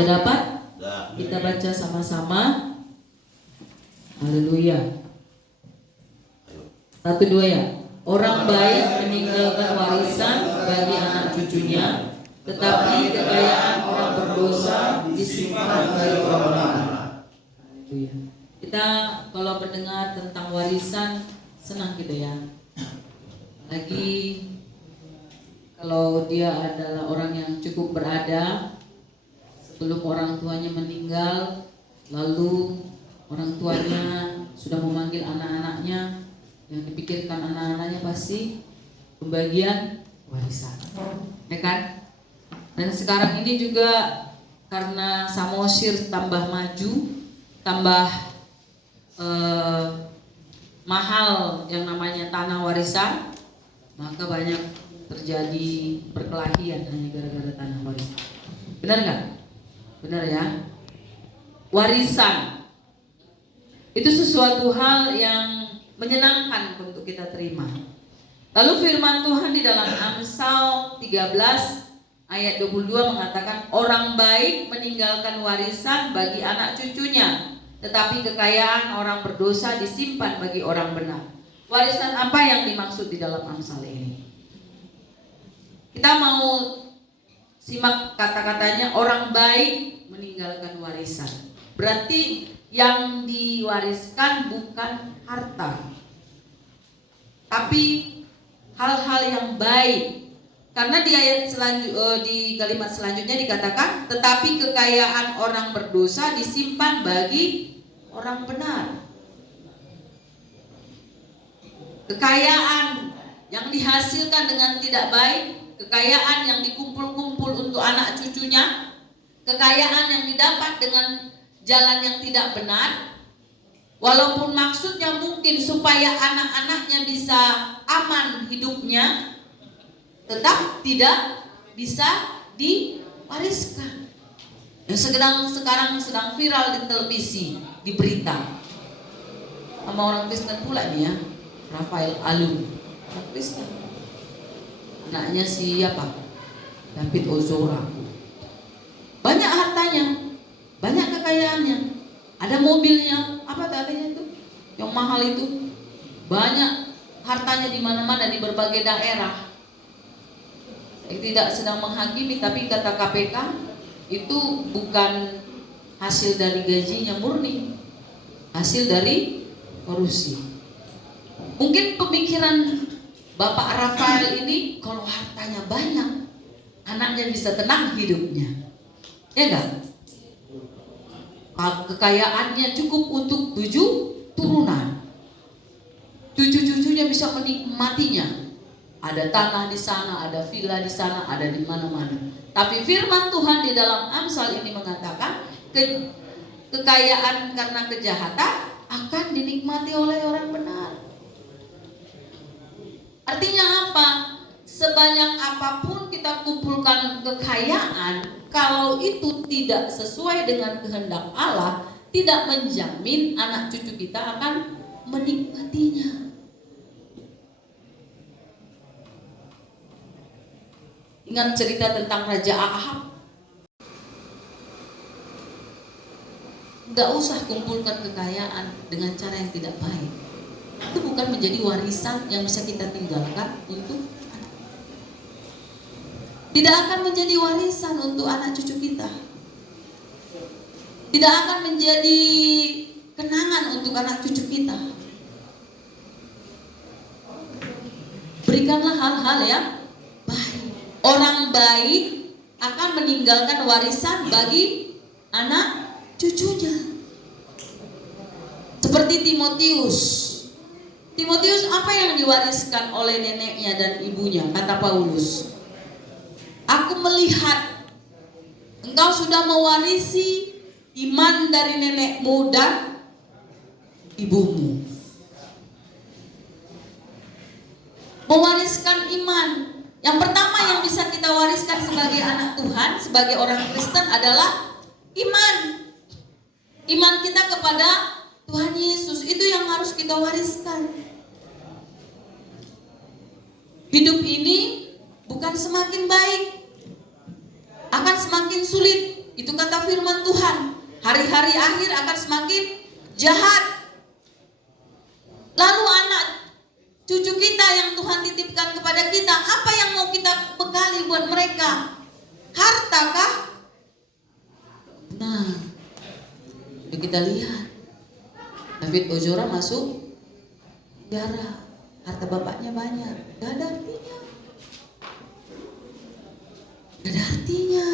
Sudah dapat? Kita baca sama-sama. Haleluya. 1, 2 ya. Orang baik meninggalkan warisan bagi anak cucunya, tetapi kekayaan orang berdosa disimpan bagi orang benar. Kita kalau mendengar tentang warisan senang gitu ya. Lagi kalau dia adalah orang yang cukup berada, sebelum orang tuanya meninggal, lalu orang tuanya sudah memanggil anak-anaknya, yang dipikirkan anak-anaknya pasti pembagian warisan, ya kan? Dan sekarang ini juga karena Samosir tambah maju, tambah mahal yang namanya tanah warisan, maka banyak terjadi perkelahian hanya gara-gara tanah warisan. Benar nggak? Benar ya. Warisan itu sesuatu hal yang menyenangkan untuk kita terima. Lalu firman Tuhan di dalam Amsal 13 ayat 22 mengatakan, orang baik meninggalkan warisan bagi anak cucunya, tetapi kekayaan orang berdosa disimpan bagi orang benar. Warisan apa yang dimaksud di dalam Amsal ini? Kita mau simak kata-katanya, orang baik meninggalkan warisan. Berarti yang diwariskan bukan harta, tapi hal-hal yang baik. Karena di ayat di kalimat selanjutnya dikatakan, tetapi kekayaan orang berdosa disimpan bagi orang benar. Kekayaan yang dihasilkan dengan tidak baik, kekayaan yang dikumpul-kumpul untuk anak cucunya, kekayaan yang didapat dengan jalan yang tidak benar, walaupun maksudnya mungkin supaya anak-anaknya bisa aman hidupnya, tetap tidak bisa diwariskan. Yang sekarang sedang viral di televisi, di berita, sama orang Kristen pula nih ya, Rafael Alun, orang Kristen. Anaknya siapa? David Ozora. Banyak hartanya, banyak kekayaannya, ada mobilnya, apa tadinya itu, yang mahal itu, banyak hartanya di mana-mana di berbagai daerah. Saya tidak sedang menghakimi, tapi kata KPK itu bukan hasil dari gajinya murni, hasil dari korupsi. Mungkin pemikiran Bapak Rafael ini, kalau hartanya banyak, anaknya bisa tenang hidupnya, ya enggak? Kekayaannya cukup untuk 7 turunan, cucu-cucunya bisa menikmatinya. Ada tanah di sana, ada villa di sana, ada di mana-mana. Tapi firman Tuhan di dalam Amsal ini mengatakan, kekayaan karena kejahatan akan dinikmati oleh orang benar. Artinya apa? Sebanyak apapun kita kumpulkan kekayaan, kalau itu tidak sesuai dengan kehendak Allah, tidak menjamin anak cucu kita akan menikmatinya. Ingat cerita tentang Raja Ahab? Gak usah kumpulkan kekayaan dengan cara yang tidak baik. Itu bukan menjadi warisan yang bisa kita tinggalkan untuk anak. Tidak akan menjadi warisan untuk anak cucu kita. Tidak akan menjadi kenangan untuk anak cucu kita. Berikanlah hal-hal yang baik. Orang baik akan meninggalkan warisan bagi anak cucunya. Seperti Timotius. Timotius apa yang diwariskan oleh neneknya dan ibunya? Kata Paulus, aku melihat engkau sudah mewarisi iman dari nenekmu dan ibumu. Mewariskan iman. Yang pertama yang bisa kita wariskan sebagai anak Tuhan, sebagai orang Kristen adalah iman. Iman kita kepada Tuhan Yesus, itu yang harus kita wariskan. Hidup ini bukan semakin baik, akan semakin sulit. Itu kata firman Tuhan. Hari-hari akhir akan semakin jahat. Lalu anak cucu kita yang Tuhan titipkan kepada kita, apa yang mau kita bekali buat mereka? Harta kah? Nah, kita lihat David Ozora masuk penjara, harta bapaknya banyak, gak ada artinya. Gak ada artinya.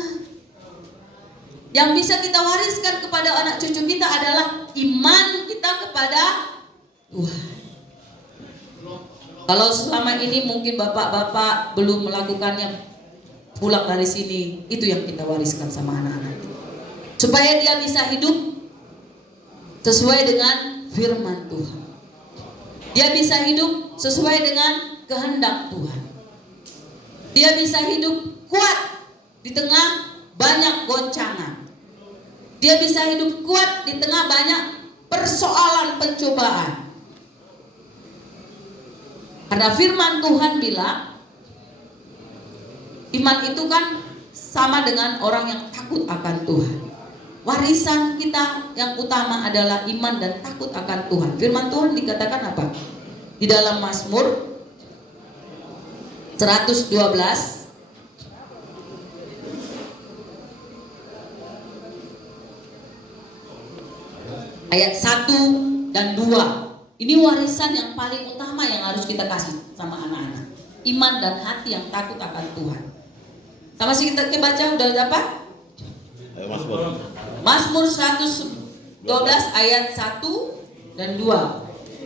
Yang bisa kita wariskan kepada anak cucu kita adalah iman kita kepada Tuhan. Kalau selama ini mungkin bapak-bapak belum melakukannya, pulang dari sini, itu yang kita wariskan sama anak-anak. Supaya dia bisa hidup sesuai dengan firman Tuhan. Dia bisa hidup sesuai dengan kehendak Tuhan. Dia bisa hidup kuat di tengah banyak goncangan. Dia bisa hidup kuat di tengah banyak persoalan pencobaan. Karena firman Tuhan bilang, iman itu kan sama dengan orang yang takut akan Tuhan. Warisan kita yang utama adalah iman dan takut akan Tuhan. Firman Tuhan dikatakan apa? Di dalam Mazmur 112 ayat 1 dan 2. Ini warisan yang paling utama yang harus kita kasih sama anak-anak. Iman dan hati yang takut akan Tuhan. Sama sih kita baca udah dapat? Mazmur 112 ayat 1 dan 2.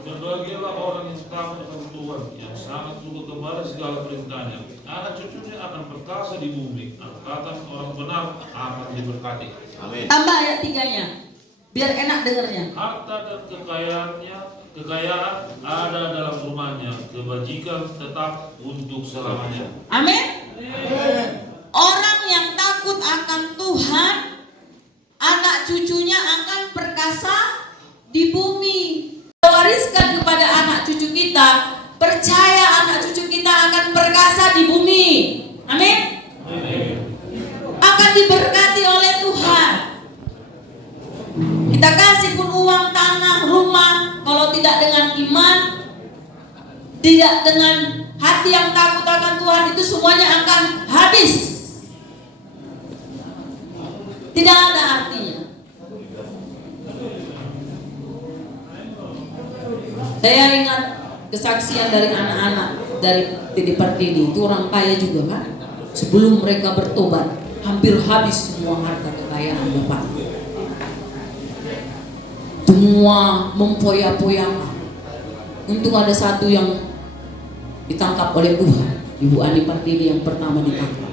Berbahagialah orang yang takut akan Tuhan, yang sangat suka kepada segala perintahnya. Anak cucunya akan perkasa di bumi, angkatan orang benar akan diberkati. Amin. Tambah ayat 3-nya, biar enak dengarnya. Harta dan kekayaan ada dalam rumahnya, kebajikan tetap untuk selamanya. Amin. Orang yang takut akan Tuhan, anak cucunya akan perkasa di bumi. Wariskan kepada anak cucu kita, percaya anak cucu kita akan perkasa di bumi. Amin. Akan diberkati oleh Tuhan. Kita kasih pun uang, tanah, rumah, kalau tidak dengan iman, tidak dengan hati yang takut akan Tuhan, itu semuanya akan habis. Tidak ada artinya. Saya ingat kesaksian dari anak-anak dari Tidi Partidi, itu orang kaya juga kan. Sebelum mereka bertobat, hampir habis semua harta kekayaan bapak. Semua mempoya-poyakan. Untung ada satu yang ditangkap oleh Tuhan, Ibu Ani Partidi yang pertama ditangkap.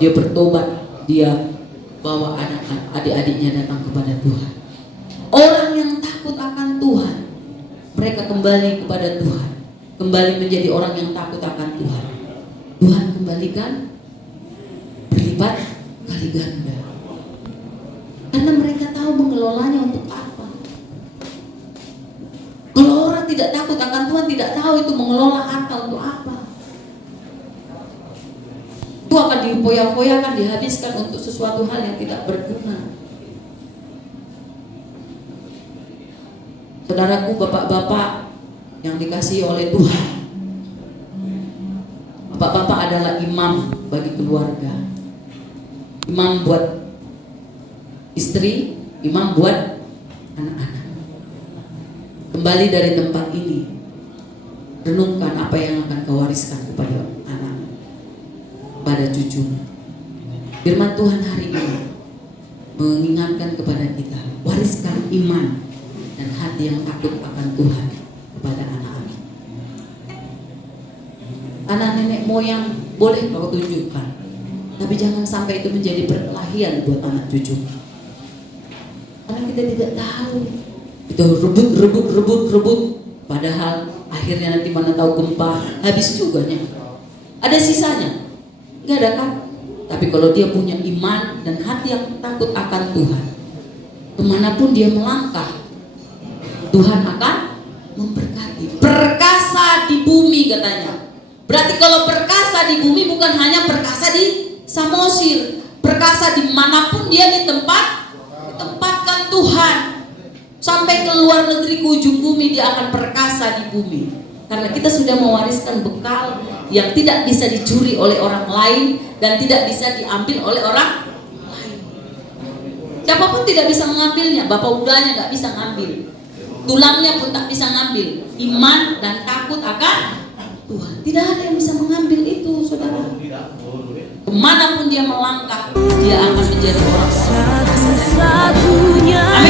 Dia bertobat, dia bawa adik-adiknya datang kepada Tuhan. Orang yang takut akan Tuhan, mereka kembali kepada Tuhan, kembali menjadi orang yang takut akan Tuhan. Tuhan kembalikan berlipat kali ganda. Karena mereka tahu mengelolanya untuk apa. Kalau orang tidak takut akan Tuhan, tidak tahu itu mengelola harta untuk apa. Itu akan dipoya-poyakan, dihabiskan untuk sesuatu hal yang tidak berguna. Saudaraku, bapak-bapak yang dikasihi oleh Tuhan, bapak-bapak adalah imam bagi keluarga. Imam buat istri, imam buat anak-anak. Kembali dari tempat ini, renungkan apa yang akan kau wariskan kepada anak, pada cucumu. Firman Tuhan hari ini mengingatkan kepada kita, wariskan iman dan hati yang takut akan Tuhan kepada anak-anak. Anak nenek moyang boleh kau tunjukkan, tapi jangan sampai itu menjadi perkelahian buat anak cucu. Karena kita tidak tahu, itu rebut, padahal akhirnya nanti mana tahu gempa, habis juga nya. Ada sisanya, nggak ada kan? Tapi kalau dia punya iman dan hati yang takut akan Tuhan, kemanapun dia melangkah, Tuhan akan memberkati. Perkasa di bumi katanya. Berarti kalau perkasa di bumi bukan hanya perkasa di Samosir, perkasa dimanapun dia ditempatkan Tuhan. Sampai ke luar negeri, ke ujung bumi, dia akan perkasa di bumi. Karena kita sudah mewariskan bekal yang tidak bisa dicuri oleh orang lain dan tidak bisa diambil oleh orang lain. Siapapun tidak bisa mengambilnya, bapak udahnya nggak bisa ngambil, tulangnya pun tak bisa ngambil. Iman dan takut akan Tuhan, tidak ada yang bisa mengambil itu, saudara. Kemanapun dia melangkah, dia akan menjadi orang satu-satunya. Amin.